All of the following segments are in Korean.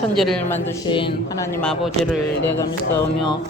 천지를 만드신 하나님 아버지를 내가 믿사오며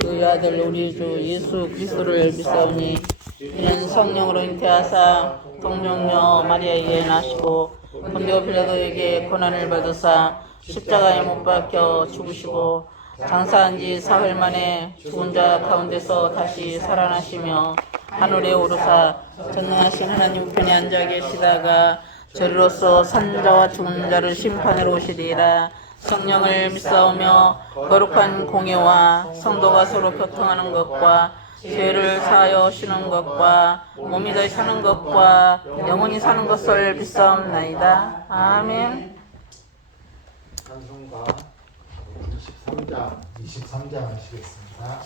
그의 아들 우리 주 예수 그리스도를 믿사오니 이는 성령으로 잉태하사 동정녀 마리아에게 나시고 본디오 빌라도에게 고난을 받으사 십자가에 못 박혀 죽으시고 장사한 지 사흘 만에 죽은 자 가운데서 다시 살아나시며 하늘에 오르사 전능하신 하나님 우편에 앉아 계시다가 저리로서 산 자와 죽은 자를 심판하러 오시리이다. 성령을 믿사오며 거룩한 공예와 성도가 서로 교통하는 것과 죄를 사하여 쉬는 것과 몸이 다시 사는 것과 영원히 사는 것을 믿사옵나이다. 아멘. 찬송가 23장 하시겠습니다.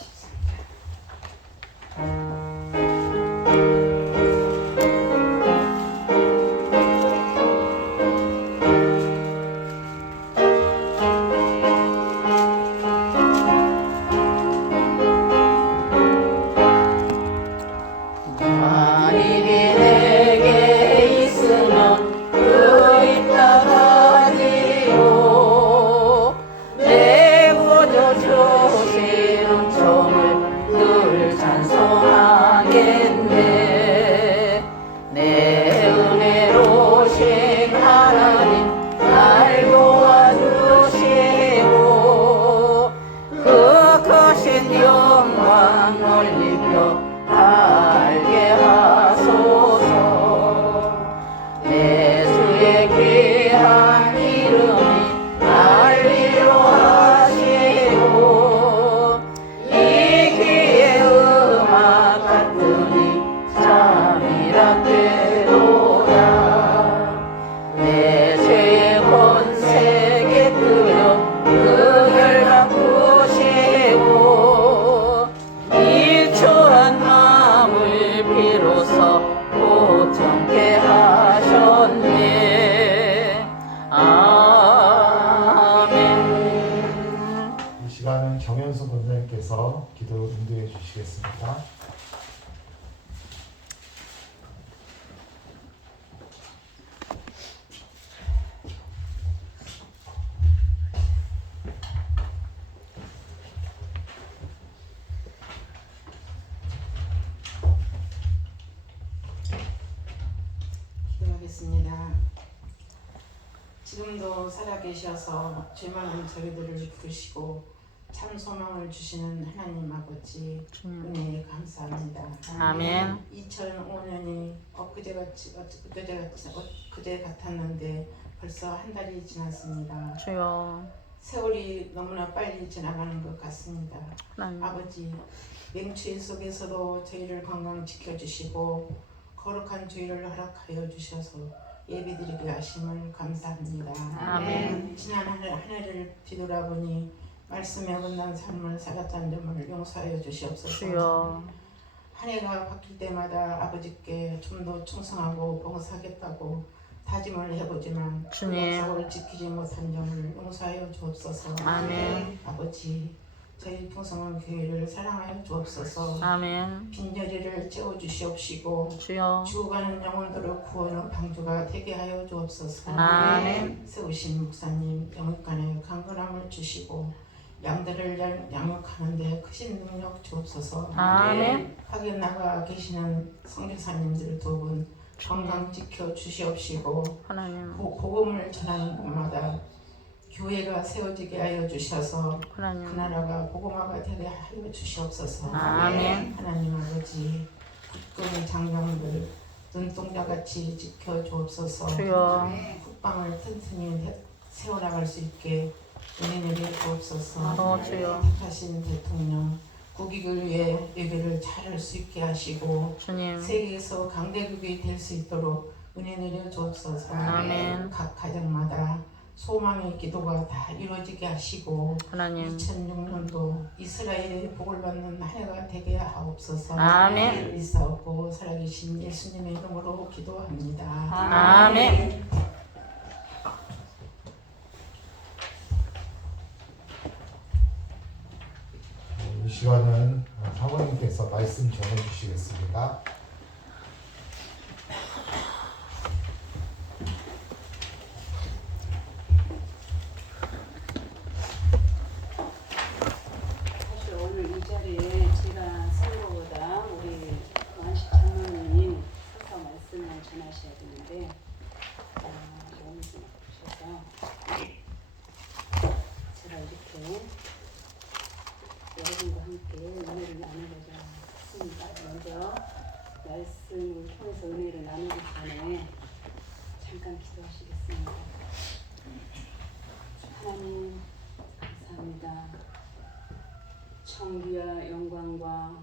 정현수 권사님께서 기도 인도해 주시겠습니다. 기도하겠습니다. 지금도 살아계셔서 죄 많은 저희들을 부르시고 참 소망을 주시는 하나님 아버지 은혜에 감사합니다. 아멘. 2005년이 그제 같았는데 벌써 한 달이 지났습니다. 주여. 세월이 너무나 빨리 지나가는 것 같습니다. 하나님. 아버지 맹추위 속에서도 저희를 건강 지켜주시고 거룩한 주의를 허락하여 주셔서 예배드리게 하심을 감사합니다. 아멘. 지난 한 해를 뒤돌아보니 말씀에 어긋난 삶을 살았다는 점을 용서하여 주시옵소서. 주여. 한 해가 바뀔 때마다 아버지께 좀 더 충성하고 봉사하겠다고 다짐을 해보지만 주님. 약속을 지키지 못한 점을 용서하여 주옵소서. 아멘. 아버지 저희 풍성한 교회를 사랑하여 주옵소서. 아멘. 빈자리를 채워주시옵시고 주여. 죽어가는 영혼들을 구원의 방주가 되게 하여 주옵소서. 아멘. 세우신 목사님 영육간에 강건함을 주시고 양들을 양육하는데 크신 능력 주옵소서. 아멘. 밖에 나가 계시는 선교사님들 두 분 건강 지켜 주시옵시고 하나님. 복음을 전하는 곳마다 교회가 세워지게 하여 주셔서 하나님. 그 나라가 복음화가 되게 하여 주시옵소서. 아멘. 하나님 아버지 국군의 장병들 눈동자같이 지켜 주옵소서. 주여. 국방을 튼튼히 세워나갈 수 있게 은혜 내려 주옵소서. 주여. 택하신 대통령 국익을 위해 외교를 잘할 수 있게 하시고 주님. 세계에서 강대국이 될 수 있도록 은혜 내려 주옵소서. 아멘. 각 가정마다 소망의 기도가 다 이루어지게 하시고 하나님. 2006년도 이스라엘의 복을 받는 한 해가 되게 하옵소서. 아멘. 믿사옵고 살아계신 예수님의 이름으로 기도합니다. 아멘. 이 시간은 사모님께서 말씀 전해 주시겠습니다. 정비와 영광과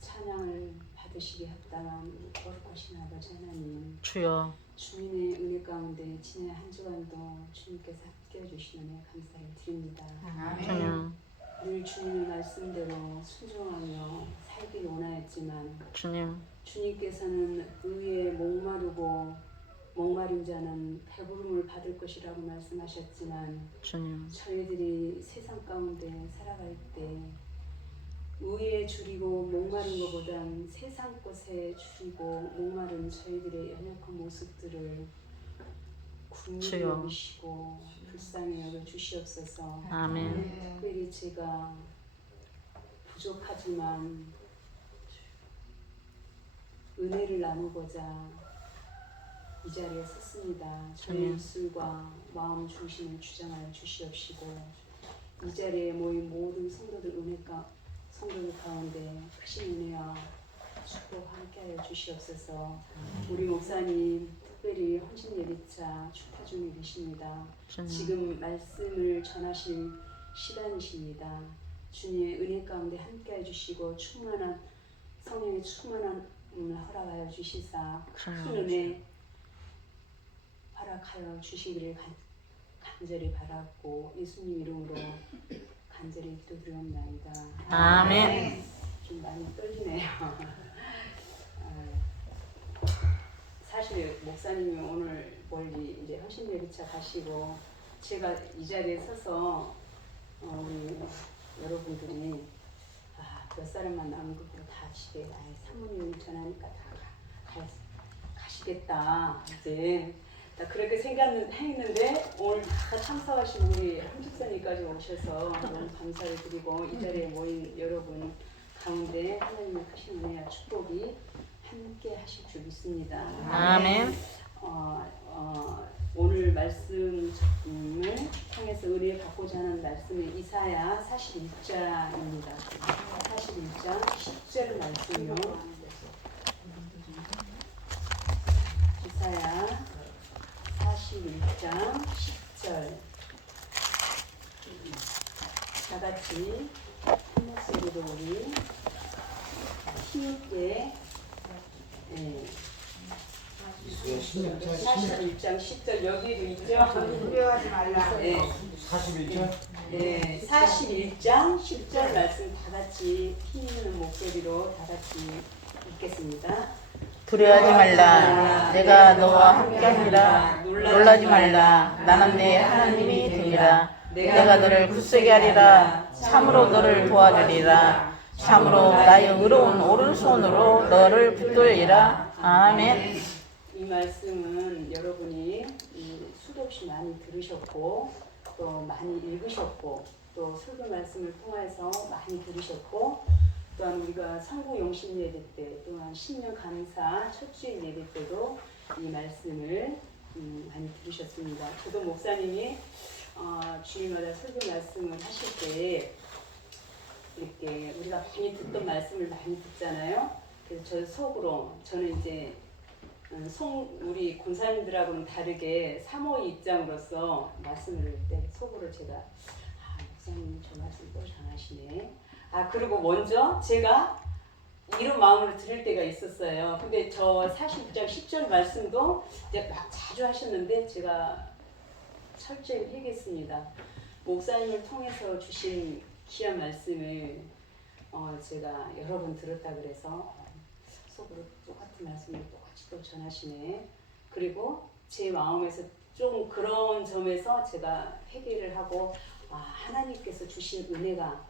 찬양을 받으시게 합당한 거룩하신 아버지 하나님, 주여 주님의 은혜 가운데 지난 한 주간도 주님께서 함께해 주신 은혜 감사를 드립니다. 주님 늘 주님의 말씀대로 순종하며 살길 원하였지만 주님 주님께서는 의에 목마른 자는 배부름을 받을 것이라고 말씀하셨지만 주님 저희들이 세상 가운데 살아갈 때 의에 줄이고 목마른 것보단 세상 것에 줄이고 목마른 저희들의 연약한 모습들을 궁휼히 주여. 여기시고 불쌍히 여겨 주시옵소서. 아멘 특별히 제가 부족하지만 은혜를 나누고자 이 자리에 섰습니다. 저의 입술과 마음 중심을 주장하여 주시옵시고 이 자리에 모인 모든 성도들 성도들 가운데 크신 은혜와 축복 함께하여 주시옵소서. 우리 목사님 특별히 헌신 예비차 축하 중에 계십니다. 주님 지금 말씀을 전하실 시간이십니다. 주님의 은혜 가운데 함께해 주시고 충만한 성령의 충만함을 허락하여 주시사 큰 은혜 허락하여 주시기를 간절히 바랐고 예수님 이름으로 간절히 기도드리옵나이다. 아멘. 좀 많이 떨리네요. 사실 목사님이 오늘 멀리 이제 헌신예비차 가시고 제가 이 자리에 서서 우리 여러분들이 몇 사람만 남은 것보다 다 집에 사모님 전하니까 다 가시겠다 이제 다 그렇게 생각했는데 오늘 다 참석하신 우리 함집사님까지 오셔서 너무 감사를 드리고 이 자리에 모인 여러분 가운데 하나님의 크신 은혜와 축복이 함께 하실 줄 믿습니다. 아멘. 오늘 말씀을 통해서 은혜 받고자 하는 말씀이 이사야 41장입니다. 41장 10절 말씀이요. 이사야 41장 10절 다 같이 한 목소리로 우리 힘있게 41장 10절 여기도 있죠? 두려워하지 말라. 네. 41절? 네, 41장 10절 말씀 다 같이 힘 있는 목소리로 다 같이 읽겠습니다. 두려워하지 말라 내가 너와 함께하니라 놀라지 말라 나는 내 하나님이 되리라 내가 너를 굳세게 하리라 참으로 너를 도와주리라 참으로 나의 의로운 오른손으로 너를 붙들리라. 아멘. 이 말씀은 여러분이 수도 없이 많이 들으셨고 또 많이 읽으셨고 또 설교 말씀을 통해서 많이 들으셨고 또한 우리가 성구 영신 예배 때 또한 신년 감사 첫 주일 예배 때도 이 말씀을 많이 들으셨습니다. 저도 목사님이 주일마다 설교 말씀을 하실 때 이렇게 우리가 많이 듣던 말씀을 많이 듣잖아요. 그래서 저 속으로 저는 이제 우리 권사님들하고는 다르게 사모의 입장으로서 말씀을 할 때 속으로 제가 목사님 저 말씀 또 잘하시네. 그리고 먼저 제가 이런 마음으로 들을 때가 있었어요. 근데 저 42장 10절 말씀도 이제 막 자주 하셨는데 제가 철저히 회개했습니다. 목사님을 통해서 주신 귀한 말씀을 제가 여러 번 들었다 그래서 속으로 똑같은 말씀을 똑같이 또 전하시네. 그리고 제 마음에서 좀 그런 점에서 제가 회개를 하고 하나님께서 주신 은혜가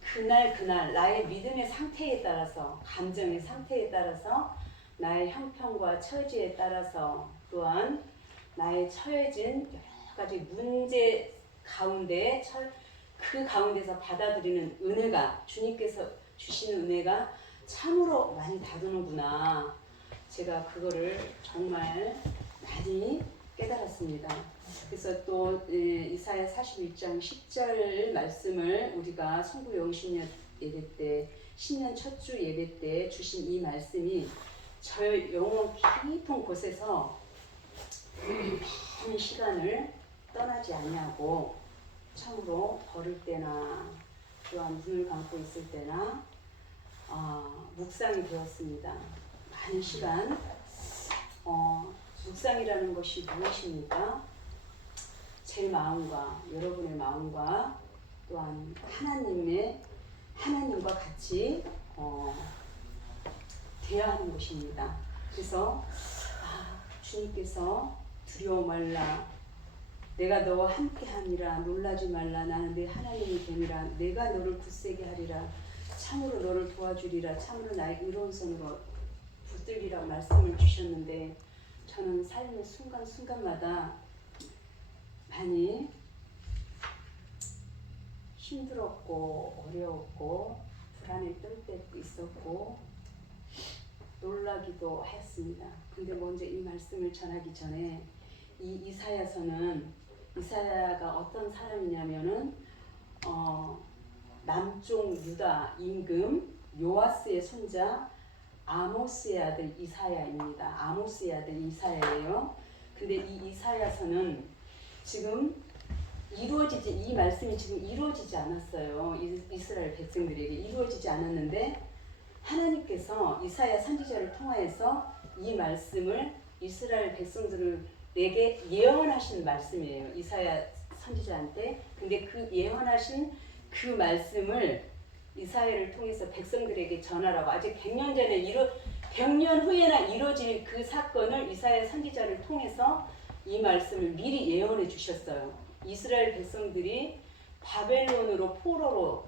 그날 나의 믿음의 상태에 따라서 감정의 상태에 따라서 나의 형편과 처지에 따라서 또한 나의 처해진 여러 가지 문제 가운데 그 가운데서 받아들이는 은혜가 주님께서 주시는 은혜가 참으로 많이 다루는구나. 제가 그거를 정말 많이 깨달았습니다. 그래서 또 이사야 41장 10절 말씀을 우리가 성구 영신 예배 때 신년 첫 주 예배 때 주신 이 말씀이 저 영혼 깊은 곳에서 많은 시간을 떠나지 않냐고 참으로 걸을 때나 또한 눈을 감고 있을 때나 묵상이 되었습니다. 많은 시간 묵상이라는 것이 무엇입니까? 제 마음과 여러분의 마음과 또한 하나님과 같이 대화하는 것입니다. 그래서 주님께서 두려워 말라, 내가 너와 함께하니라, 놀라지 말라, 나는 내 하나님이 되니라, 내가 너를 굳세게 하리라, 참으로 너를 도와주리라, 참으로 나의 의로운 손으로 붙들리라 말씀을 주셨는데, 저는 삶의 순간순간마다 많이 힘들었고 어려웠고 불안을 떨 때도 있었고 놀라기도 했습니다. 근데 먼저 이 말씀을 전하기 전에 이 이사야가 어떤 사람이냐면은 남쪽 유다 임금 요아스의 손자 아모스의 아들 이사야입니다. 아모스의 아들 이사야예요. 근데 이 이사야서는 지금 이 말씀이 지금 이루어지지 않았어요. 이스라엘 백성들에게 이루어지지 않았는데 하나님께서 이사야 선지자를 통하여서 이 말씀을 이스라엘 백성들에게 예언하신 말씀이에요. 이사야 선지자한테. 근데 그 예언하신 그 말씀을 이사야를 통해서 백성들에게 전하라고, 아직 100년 후에나 이루어질 그 사건을 이사야 선지자를 통해서 이 말씀을 미리 예언해 주셨어요. 이스라엘 백성들이 바벨론으로 포로로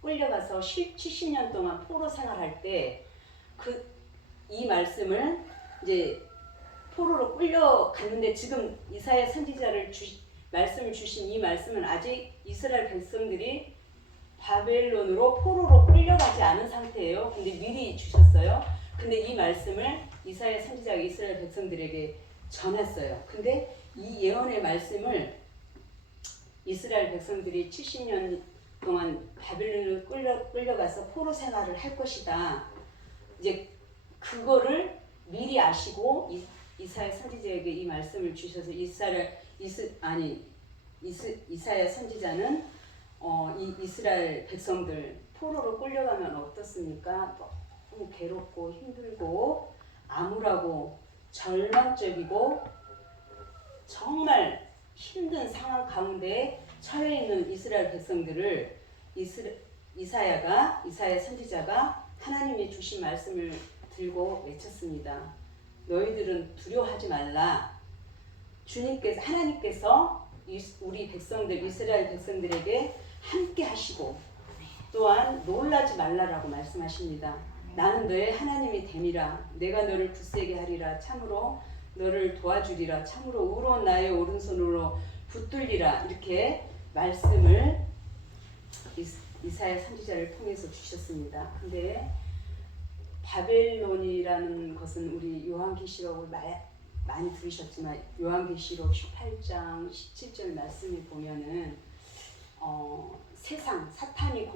끌려가서 70년 동안 포로 생활할 때 이 말씀을 이제 포로로 끌려갔는데, 지금 이사야 선지자를 말씀을 주신 이 말씀은 아직 이스라엘 백성들이 바벨론으로 포로로 끌려가지 않은 상태예요. 근데 미리 주셨어요. 근데 이 말씀을 이사야 선지자가 이스라엘 백성들에게 전했어요. 근데 이 예언의 말씀을 이스라엘 백성들이 70년 동안 바벨론으로 끌려가서 포로 생활을 할 것이다. 이제 그거를 미리 아시고 이사야 선지자에게 이 말씀을 주셔서 이사야 선지자는 이 이스라엘 백성들 포로로 끌려가면 어떻습니까? 너무 괴롭고 힘들고 암울하고 절망적이고 정말 힘든 상황 가운데 처해 있는 이스라엘 백성들을 이사야 선지자가 하나님이 주신 말씀을 들고 외쳤습니다. 너희들은 두려워하지 말라. 하나님께서 우리 백성들, 이스라엘 백성들에게 함께 하시고 또한 놀라지 말라라고 말씀하십니다. 나는 너의 하나님이 됨이라. 내가 너를 굳세게 하리라. 참으로 너를 도와주리라. 참으로 의로운 나의 오른손으로 붙들리라. 이렇게 말씀을 이사야 선지자를 통해서 주셨습니다. 근데 바벨론이라는 것은 우리 요한계시록을 많이 들으셨지만 요한계시록 18장 17절 말씀을 보면은 사탄이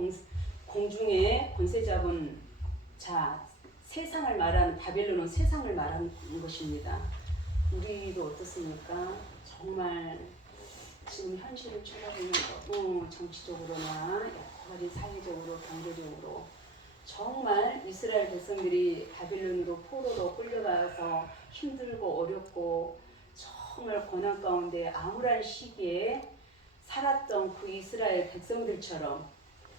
공중에 권세 잡은 세상을 말하는, 바벨론은 세상을 말하는 것입니다. 우리도 어떻습니까? 정말 지금 현실을 쳐다보면 너무 정치적으로나 여러 가지 사회적으로 경제적으로 정말 이스라엘 백성들이 바벨론으로 포로로 끌려가서 힘들고 어렵고 정말 고난 가운데 암울한 시기에 살았던 그 이스라엘 백성들처럼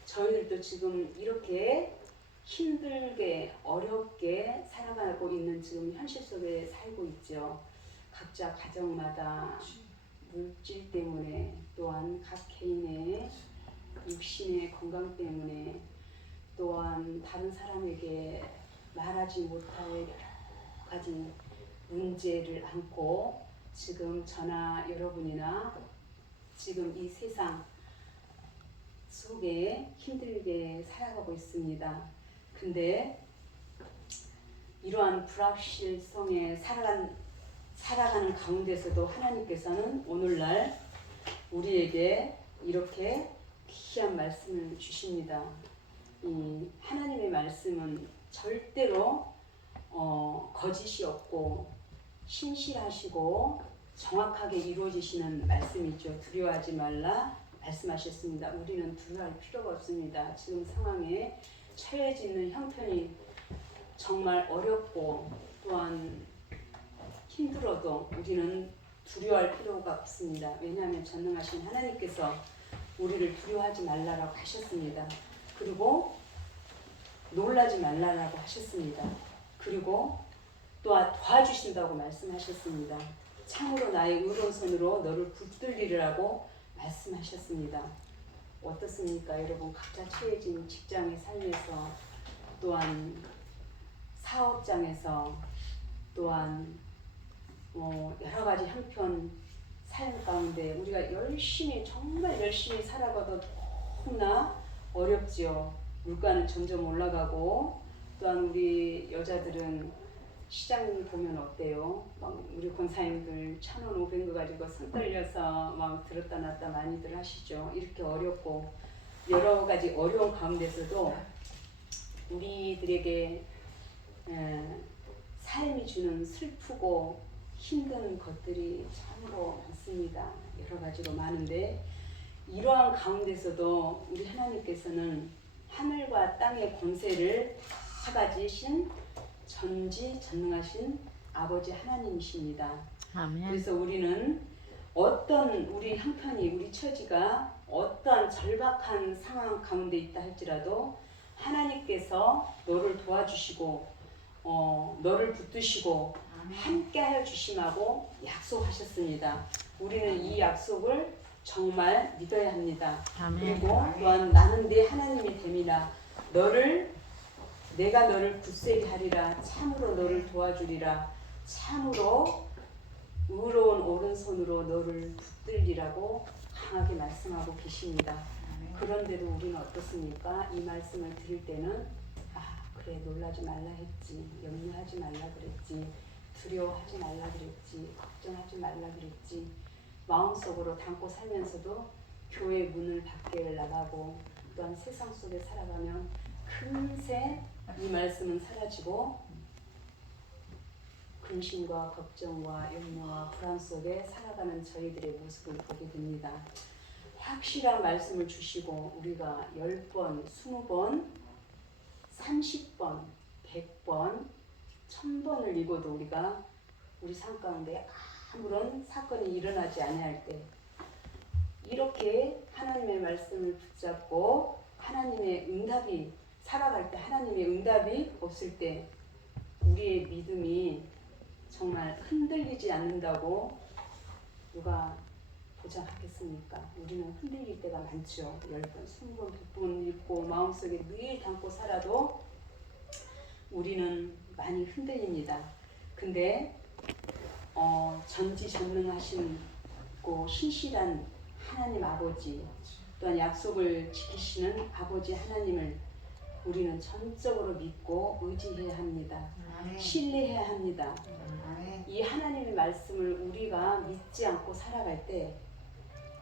저희들도 지금 이렇게 힘들게 어렵게 살아가고 있는 지금 현실 속에 살고 있죠. 각자 가정마다 물질 때문에, 또한 각 개인의 육신의 건강 때문에, 또한 다른 사람에게 말하지 못할 여러 가지 문제를 안고 지금 저나 여러분이나 지금 이 세상 속에 힘들게 살아가고 있습니다. 근데 이러한 불확실성에 살아가는 가운데서도 하나님께서는 오늘날 우리에게 이렇게 귀한 말씀을 주십니다. 이 하나님의 말씀은 절대로 거짓이 없고 신실하시고 정확하게 이루어지시는 말씀이죠. 두려워하지 말라 말씀하셨습니다. 우리는 두려워할 필요가 없습니다. 지금 상황에 처해져 있는 형편이 정말 어렵고 또한 힘들어도 우리는 두려워할 필요가 없습니다. 왜냐하면 전능하신 하나님께서 우리를 두려워하지 말라라고 하셨습니다. 그리고 놀라지 말라라고 하셨습니다. 그리고 또한 도와주신다고 말씀하셨습니다. 참으로 나의 의로운 손으로 너를 붙들리라고 말씀하셨습니다. 어떻습니까? 여러분 각자 처해진 직장의 삶에서 또한 사업장에서 또한 여러 가지 형편 삶 가운데 우리가 열심히 정말 열심히 살아가도 너무나 어렵지요. 물가는 점점 올라가고 또한 우리 여자들은 시장 보면 어때요? 막 우리 권사님들 1,000원 500원 가지고 손 떨려서 막 들었다 놨다 많이들 하시죠. 이렇게 어렵고 여러 가지 어려운 가운데서도 우리들에게 삶이 주는 슬프고 힘든 것들이 참으로 많습니다. 여러 가지로 많은데 이러한 가운데서도 우리 하나님께서는 하늘과 땅의 권세를 가지신 전지전능하신 아버지 하나님이십니다. 아멘. 그래서 우리는 어떤 우리 형편이 우리 처지가 어떠한 절박한 상황 가운데 있다 할지라도 하나님께서 너를 도와주시고 너를 붙드시고 함께 하여 주심하고 약속하셨습니다. 우리는 이 약속을 정말 믿어야 합니다. 아멘. 그리고 또한 나는 내 하나님이 됨이라 내가 너를 굳세게 하리라 참으로 너를 도와주리라 참으로 의로운 오른손으로 너를 붙들리라고 강하게 말씀하고 계십니다. 그런데도 우리는 어떻습니까? 이 말씀을 드릴 때는 그래 놀라지 말라 했지, 염려하지 말라 그랬지, 두려워하지 말라 그랬지, 걱정하지 말라 그랬지 마음속으로 담고 살면서도 교회 문을 밖에 나가고 또한 세상 속에 살아가면 금세 이 말씀은 사라지고 근심과 걱정과 염려와 불안 속에 살아가는 저희들의 모습을 보게 됩니다. 확실한 말씀을 주시고 우리가 10번, 20번, 30번, 100번, 1000번을 읽어도 우리가 우리 삶 가운데 아무런 사건이 일어나지 아니할 때 이렇게 하나님의 말씀을 붙잡고 하나님의 응답이 살아갈 때 하나님의 응답이 없을 때 우리의 믿음이 정말 흔들리지 않는다고 누가 보장하겠습니까? 우리는 흔들릴 때가 많죠. 10번, 20번, 100번 읽고 마음속에 늘 담고 살아도 우리는 많이 흔들립니다. 근데 전지전능하시고 신실한 하나님 아버지 또한 약속을 지키시는 아버지 하나님을 우리는 전적으로 믿고 의지해야 합니다. 신뢰해야 합니다. 이 하나님의 말씀을 우리가 믿지 않고 살아갈 때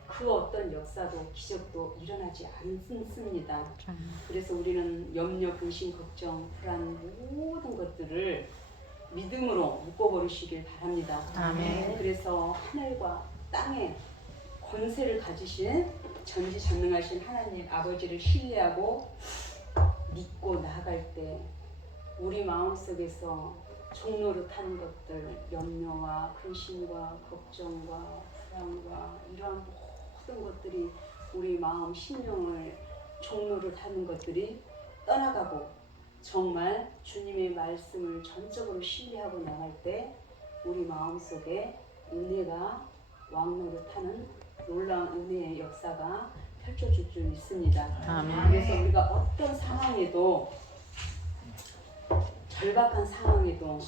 그 어떤 역사도 기적도 일어나지 않습니다. 그래서 우리는 염려, 근심, 걱정, 불안 모든 것들을 믿음으로 묶어버리시길 바랍니다. 아멘. 그래서 하늘과 땅에 권세를 가지신 전지전능하신 하나님 아버지를 신뢰하고 믿고 나아갈 때 우리 마음속에서 종로를 타는 것들 염려와 근심과 걱정과 불안과 이러한 모든 것들이 우리 마음 심령을 종로를 타는 것들이 떠나가고 정말 주님의 말씀을 전적으로 신뢰하고 나갈 때 우리 마음속에 은혜가 왕노를 타는 놀라운 은혜의 역사가 펼쳐질 줄 믿습니다. 아멘. 그래서 우리가 어떤 상황에도 절박한 상황에도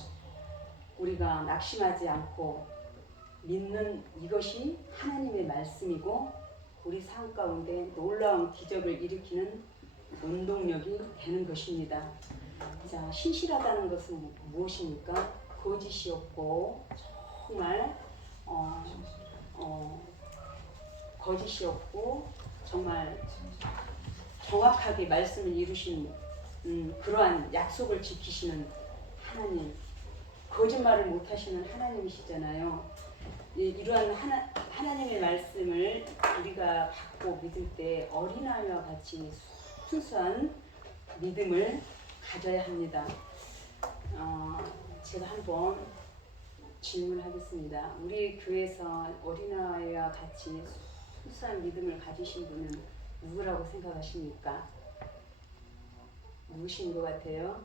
우리가 낙심하지 않고 믿는 이것이 하나님의 말씀이고 우리 삶 가운데 놀라운 기적을 일으키는 원동력이 되는 것입니다. 자, 신실하다는 것은 무엇입니까? 거짓이 없고 정말 거짓이 없고 정말 정확하게 말씀을 이루신 그러한 약속을 지키시는 하나님, 거짓말을 못하시는 하나님이시잖아요. 이러한 하나님의 말씀을 우리가 받고 믿을 때 어린아이와 같이 순수한 믿음을 가져야 합니다. 제가 한번 질문하겠습니다. 우리 교회에서 어린아이와 같이 순수한 믿음을 가지신 분은 누구라고 생각하십니까? 누구신 것 같아요?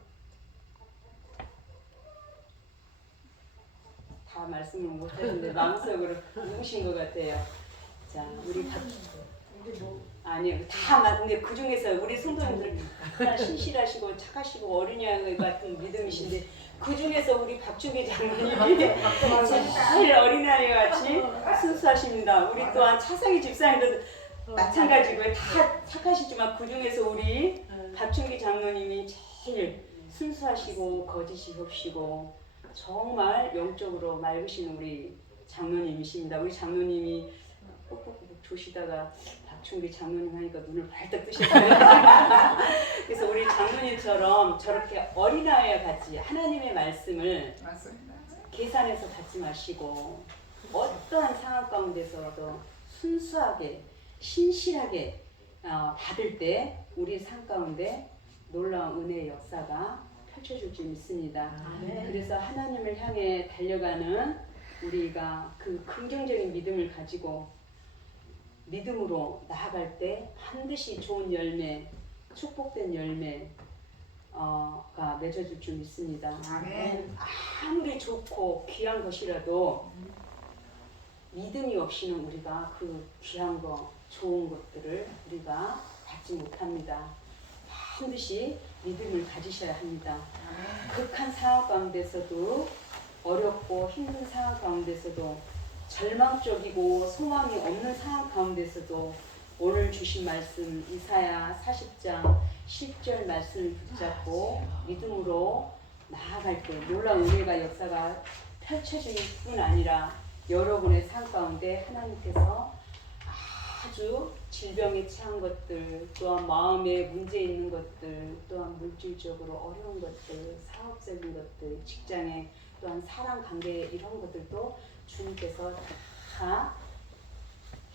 다 말씀을 못하는데 마음속으로 누구신 것 같아요? 자, 우리 아니요, 다 맞는데 그 중에서 우리 성도님들 다 신실하시고 착하시고 어린이 같은 믿음이신데 그 중에서 우리 박주기 장로님이 제일 어린아이와 같이 순수하십니다. 우리 또한 차상희 집사님도 마찬가지고요. 다 착하시지만 그 중에서 우리 박준기 장로님이 제일 순수하시고 거짓이 없시고 정말 영적으로 맑으신 우리 장로님이십니다. 우리 장로님이 뽁뽁뽁 조시다가 박준기 장로님 하니까 눈을 발딱 뜨셨어요. 그래서 우리 장로님처럼 저렇게 어린아이와 같이 하나님의 말씀을 계산해서 받지 마시고 어떠한 상황 가운데서도 순수하게 신실하게 받을 때 우리 삶 가운데 놀라운 은혜의 역사가 펼쳐질 줄 믿습니다. 그래서 하나님을 향해 달려가는 우리가 그 긍정적인 믿음을 가지고 믿음으로 나아갈 때 반드시 좋은 열매, 축복된 열매가 맺어질 줄 믿습니다. 아무리 좋고 귀한 것이라도 믿음이 없이는 우리가 그 귀한 거, 좋은 것들을 우리가 받지 못합니다. 반드시 믿음을 가지셔야 합니다. 극한 상황 가운데서도 어렵고 힘든 상황 가운데서도 절망적이고 소망이 없는 상황 가운데서도 오늘 주신 말씀 이사야 40장 10절 말씀을 붙잡고 믿음으로 나아갈 때 놀라운 은혜가 역사가 펼쳐질 뿐 아니라 여러분의 삶 가운데 하나님께서 아주 질병에 처한 것들, 또한 마음에 문제 있는 것들, 또한 물질적으로 어려운 것들, 사업적인 것들, 직장에 또한 사랑 관계 이런 것들도 주님께서 다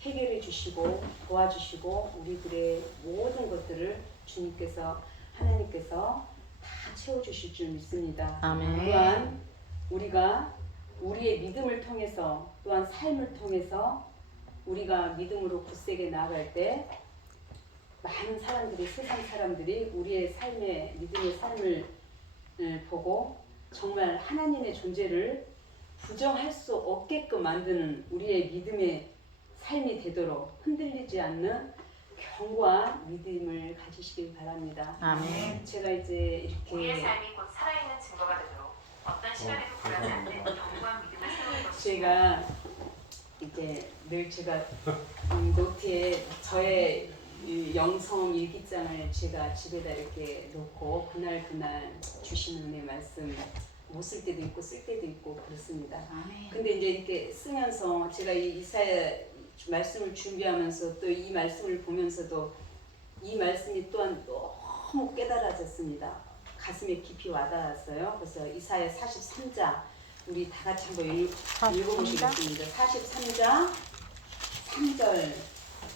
해결해 주시고 도와주시고 우리들의 모든 것들을 주님께서 하나님께서 다 채워주실 줄 믿습니다. 아멘. 또한 우리가 우리의 믿음을 통해서 또한 삶을 통해서 우리가 믿음으로 굳세게 나아갈 때 많은 사람들이 세상 사람들이 우리의 삶의 믿음의 삶을 보고 정말 하나님의 존재를 부정할 수 없게끔 만드는 우리의 믿음의 삶이 되도록 흔들리지 않는 견고한 믿음을 가지시길 바랍니다. 아멘. 제가 이제 우리의 이렇게 삶이 곧 살아있는 증거가 되도록 어떤 시간에도 불안치 않는 견고한 믿음을 세우는 것입니다. 제가 이제 늘 제가 노트에 저의 이 영성 일기장을 제가 집에다 이렇게 놓고 그날 주시는 은혜 말씀 못 쓸 때도 있고 쓸 때도 있고 그렇습니다. 근데 이제 이렇게 쓰면서 제가 이 이사야 말씀을 준비하면서 또 이 말씀을 보면서도 이 말씀이 또한 너무 깨달아졌습니다. 가슴에 깊이 와닿았어요. 그래서 이사야 43장 우리 다 같이 한번 읽어보시겠습니다. 43장 3절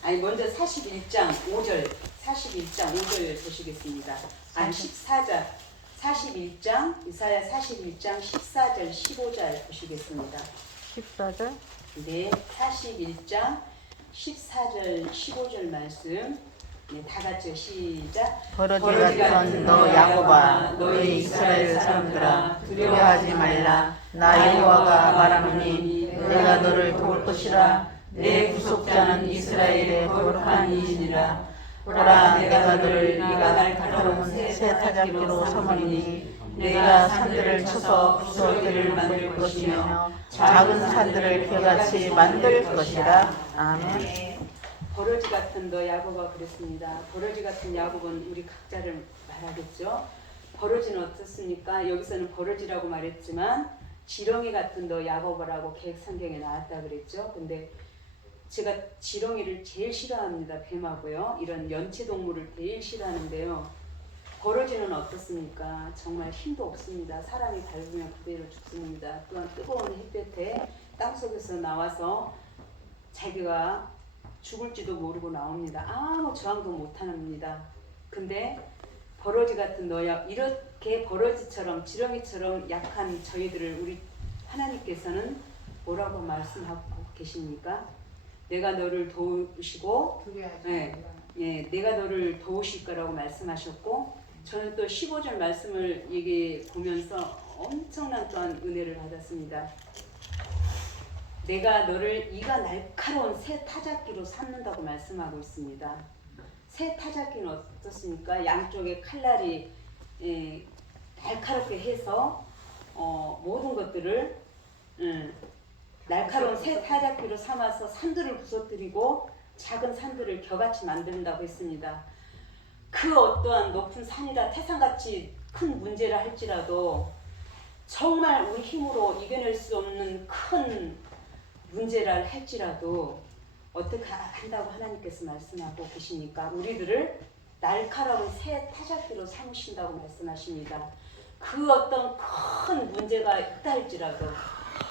아니 먼저 41장 5절 41장 5절 보시겠습니다. 아니 14절 41장 이사야 41장 14절 15절 보시겠습니다. 14절. 네, 41장 14절 15절 말씀 네, 다 같이 시작. 버러지 같은 너 야곱아 너희 이스라엘 사람들아 두려워하지 말라. 나 여호와가 말하노니 내가 너를 도울 것이라. 내 구속자는 이스라엘의 거룩한 이시니라. 보라 내가 너를 네가 날카로운 새 타작기로 삼으리니 내가 산들을 쳐서 부서들을 만들 것이며 작은 산들을 개같이 만들 것이라. 아멘. 버러지 같은 너 야곱아 그랬습니다. 버러지 같은 야곱은 우리 각자를 말하겠죠. 버러지는 어떻습니까? 여기서는 버러지라고 말했지만 지렁이 같은 너 야곱아라고 계획성경에 나왔다 그랬죠. 근데 제가 지렁이를 제일 싫어합니다. 뱀하고요. 이런 연체동물을 제일 싫어하는데요. 버러지는 어떻습니까? 정말 힘도 없습니다. 사람이 밟으면 그대로 죽습니다. 또한 뜨거운 햇볕에 땅속에서 나와서 자기가 죽을지도 모르고 나옵니다. 아무 저항도 못합니다. 근데 버러지 같은 너야, 이렇게 버러지처럼 지렁이처럼 약한 저희들을 우리 하나님께서는 뭐라고 말씀하고 계십니까? 내가 너를 도우시고 내가 너를 도우실 거라고 말씀하셨고, 저는 또 15절 말씀을 이게 보면서 엄청난 또한 은혜를 받았습니다. 내가 너를 이가 날카로운 새 타작기로 삼는다고 말씀하고 있습니다. 새 타작기는 어떻습니까? 양쪽에 칼날이 날카롭게 해서 모든 것들을 날카로운 새 타작기로 삼아서 산들을 부서뜨리고 작은 산들을 겨같이 만든다고 했습니다. 그 어떠한 높은 산이라 태산같이 큰 문제라 할지라도 정말 우리 힘으로 이겨낼 수 없는 큰 문제라 할지라도 어떻게 한다고 하나님께서 말씀하고 계십니까? 우리들을 날카로운 새 타작기로 삼으신다고 말씀하십니다. 그 어떤 큰 문제가 있다 할지라도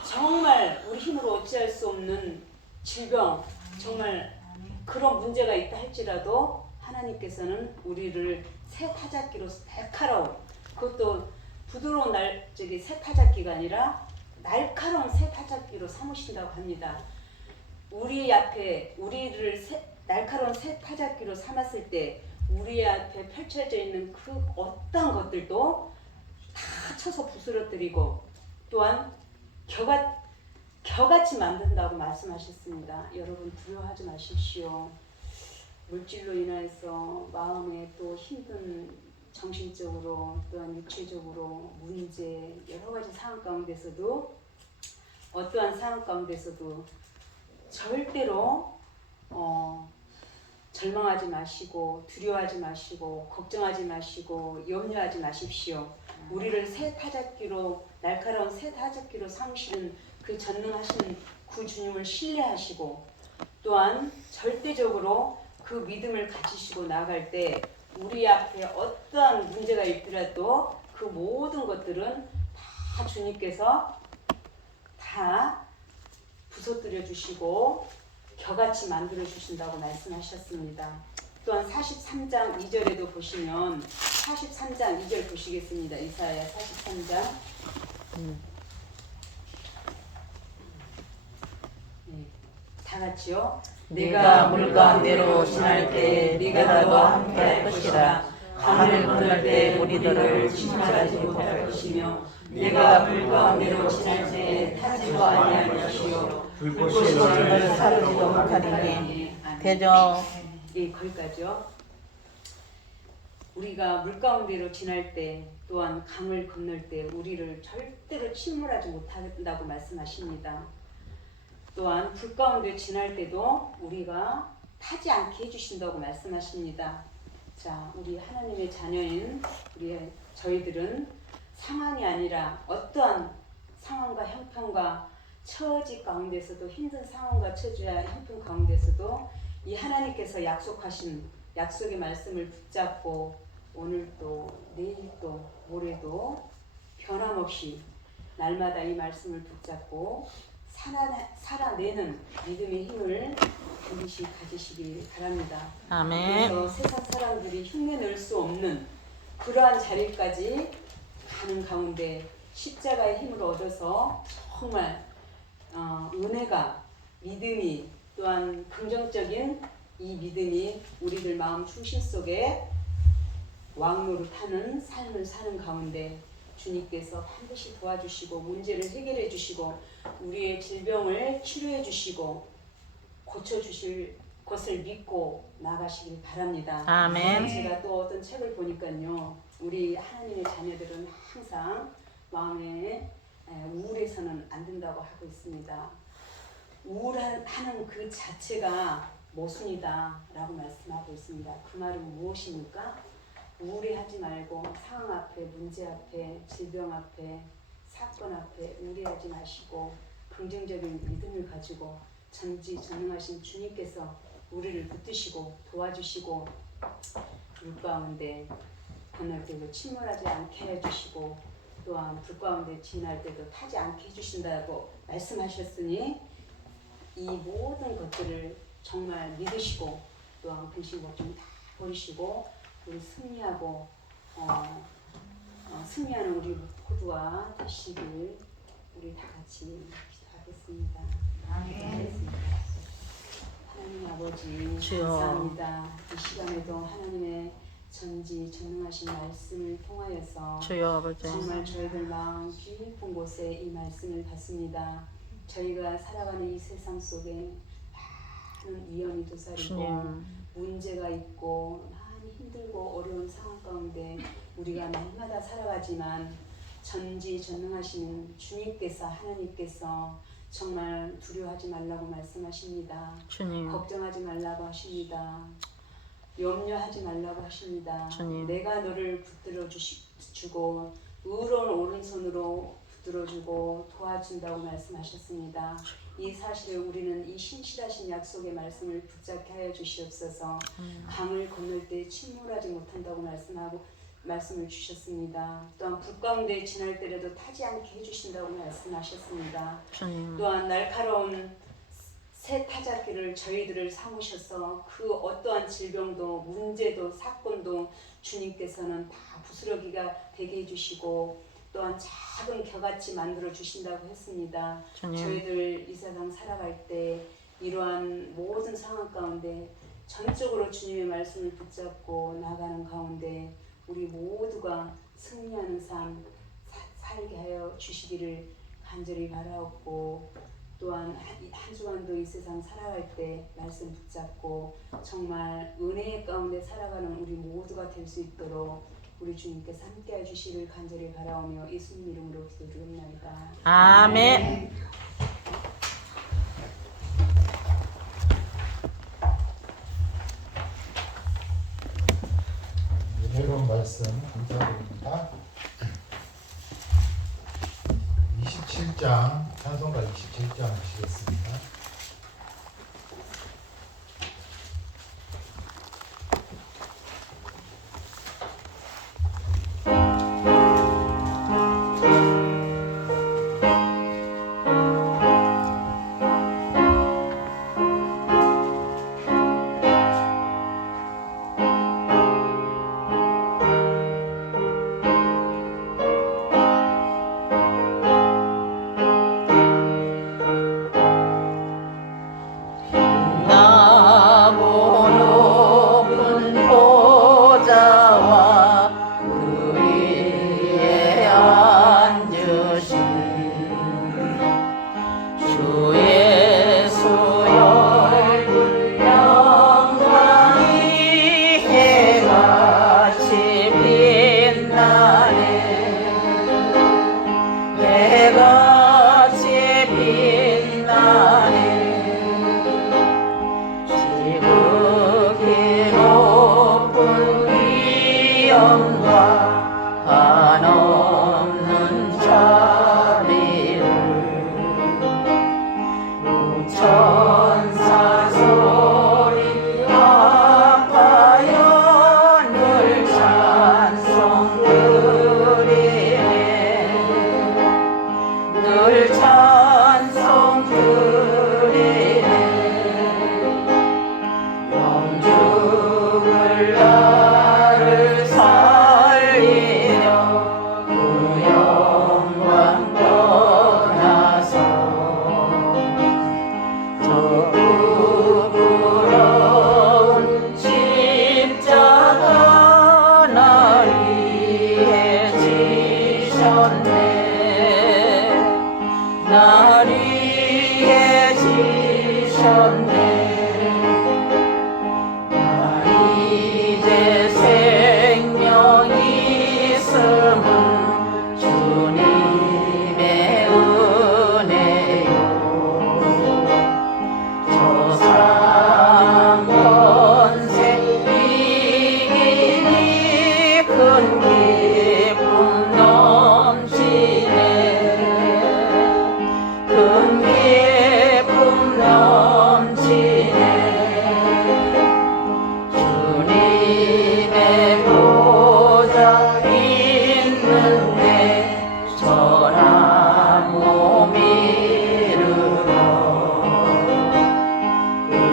정말 우리 힘으로 어찌할 수 없는 질병, 정말 그런 문제가 있다 할지라도 하나님께서는 우리를 새 타작기로 날카로운, 그것도 부드러운 새 타작기가 아니라 날카로운 새 타작기로 삼으신다고 합니다. 우리 앞에 우리를 날카로운 새 타작기로 삼았을 때 우리 앞에 펼쳐져 있는 그 어떤 것들도 다 쳐서 부스러뜨리고 또한 겨같이 만든다고 말씀하셨습니다. 여러분 두려워하지 마십시오. 물질로 인해서 마음에 또 힘든 정신적으로 또한 육체적으로 문제 여러 가지 상황 가운데서도 어떠한 상황 가운데서도 절대로 절망하지 마시고 두려워하지 마시고 걱정하지 마시고 염려하지 마십시오. 우리를 새 타작기로 날카로운 새 타작기로 삼으시는 그 전능하신 구 주님을 신뢰하시고 또한 절대적으로 그 믿음을 가지시고 나아갈 때 우리 앞에 어떠한 문제가 있더라도 그 모든 것들은 다 주님께서 다 부서뜨려 주시고 겨같이 만들어 주신다고 말씀하셨습니다. 또한 43장 2절에도 보시면 43장 2절 보시겠습니다. 이사야 43장 다 같이요. 네가 물 가운데로 지날 때 네가 너와 함께 할 것이라. 강을 건널 때 우리들을 침몰하지 못할 것이며 네가 불 가운데로 지날 때 타지도 아니할 것이요 불꽃이 너를 사르지도 못하리니. 되죠. 예, 거기까지요. 우리가 물 가운데로 지날 때 또한 강을 건널 때 우리를 절대로 침몰하지 못한다고 말씀하십니다. 또한 불 가운데 지날 때도 우리가 타지 않게 해주신다고 말씀하십니다. 자, 우리 하나님의 자녀인 저희들은 상황이 아니라 어떠한 상황과 형편과 처지 가운데서도 힘든 상황과 처지와 형편 가운데서도 이 하나님께서 약속하신 약속의 말씀을 붙잡고 오늘도 내일도 모레도 변함없이 날마다 이 말씀을 붙잡고 살아내는 믿음의 힘을 반드시 가지시기 바랍니다. 아멘. 그래서 세상 사람들이 흉내낼 수 없는 그러한 자리까지 가는 가운데 십자가의 힘을 얻어서 정말 은혜가 믿음이 또한 긍정적인 이 믿음이 우리들 마음 중심 속에 왕노릇 하는 삶을 사는 가운데 주님께서 반드시 도와주시고 문제를 해결해 주시고 우리의 질병을 치료해 주시고 고쳐주실 것을 믿고 나가시길 바랍니다. 아멘. 제가 또 어떤 책을 보니까요. 우리 하나님의 자녀들은 항상 마음에 우울해서는 안 된다고 하고 있습니다. 우울하는 그 자체가 모순이다 라고 말씀하고 있습니다. 그 말은 무엇입니까? 우울해하지 말고 상황 앞에, 문제 앞에, 질병 앞에, 사건 앞에 우울해하지 마시고 긍정적인 믿음을 가지고 전지전능하신 주님께서 우리를 붙드시고 도와주시고 물 가운데 건널 때도 침몰하지 않게 해주시고 또한 불 가운데 지날 때도 타지 않게 해주신다고 말씀하셨으니 이 모든 것들을 정말 믿으시고 또한 근심 걱정 다 버리시고 우리 승리하고 승리하는 우리 모두가 되시길 우리 다 같이 기도하겠습니다. 기도하겠습니다. 하나님 아버지 주여. 감사합니다. 이 시간에도 하나님의 전지전능하신 말씀을 통하여서 주여 아버지. 정말 저희들 마음 깊은 곳에 이 말씀을 받습니다. 저희가 살아가는 이 세상 속에 많은 위험이 도사리고 주님. 문제가 있고 많이 힘들고 어려운 상황 가운데 우리가 날마다 살아가지만 전지전능하시는 주님께서 하나님께서 정말 두려워하지 말라고 말씀하십니다. 주님. 걱정하지 말라고 하십니다. 염려하지 말라고 하십니다. 주님. 내가 너를 붙들어 주고 의로운 오른손으로 붙들어주고 도와준다고 말씀하셨습니다. 이 사실을 우리는 이 신실하신 약속의 말씀을 붙잡게 하여 주시옵소서. 강을 건널 때 침몰하지 못한다고 말씀을 주셨습니다. 또한 불 가운데 지날 때라도 타지 않게 해주신다고 말씀하셨습니다. 주님. 또한 날카로운 새 타작기를 저희들을 삼으셔서 그 어떠한 질병도 문제도 사건도 주님께서는 다 부스러기가 되게 해주시고 또한 작은 겨같이 만들어 주신다고 했습니다. 주님. 저희들 이 세상 살아갈 때 이러한 모든 상황 가운데 전적으로 주님의 말씀을 붙잡고 나가는 가운데 우리 모두가 승리하는 삶 살게 하여 주시기를 간절히 바라옵고 또한 한 주간도 이 세상 살아갈 때 말씀 붙잡고 정말 은혜의 가운데 살아가는 우리 모두가 될 수 있도록 우리 주님께서 함께해 주시기를 간절히 바라오며 예수님 이름으로 기도드립니다. 아멘. 은혜로운 말씀 감사드립니다. 27장 찬송가 27장 하시겠습니다.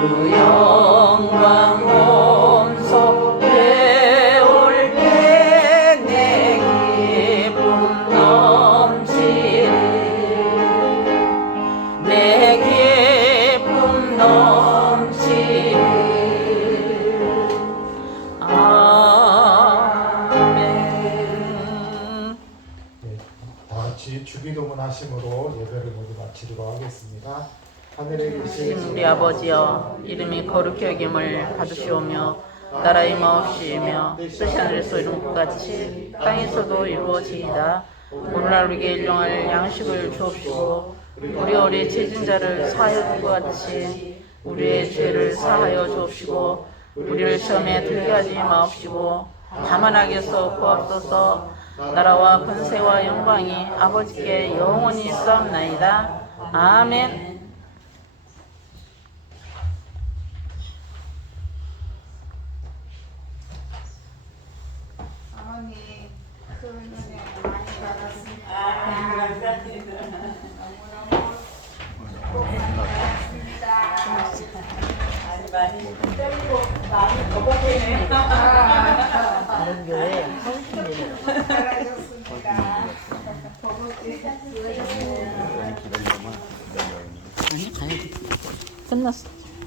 그 영광 몸소 배울 때 내 기쁨 넘치리 내 기쁨 넘치리 아멘. 네, 다 같이 주기도문 하심으로 예배를 모두 마치도록 하겠습니다. 하늘에 계신 우리 아버지여 이름이 거룩히 여김을 받으시오며 나라 임하옵시며 뜻이 하늘에서 이룬 것 같이 땅에서도 이루어지이다. 오늘날 우리에게 일용할 양식을 주옵시고 우리 죄진 자를 사하여 준 것 같이 우리의 죄를 사하여 주옵시고 우리를 시험에 들게 하지 마옵시고 다만 악에서 구하옵소서. 나라와 권세와 영광이 아버지께 영원히 있사옵나이다. 아멘. 어머니 그 은혜 많이 받았습니다. 너무너무 다른 교회 잘하셨습니다. 아니 가야지. 끝났어.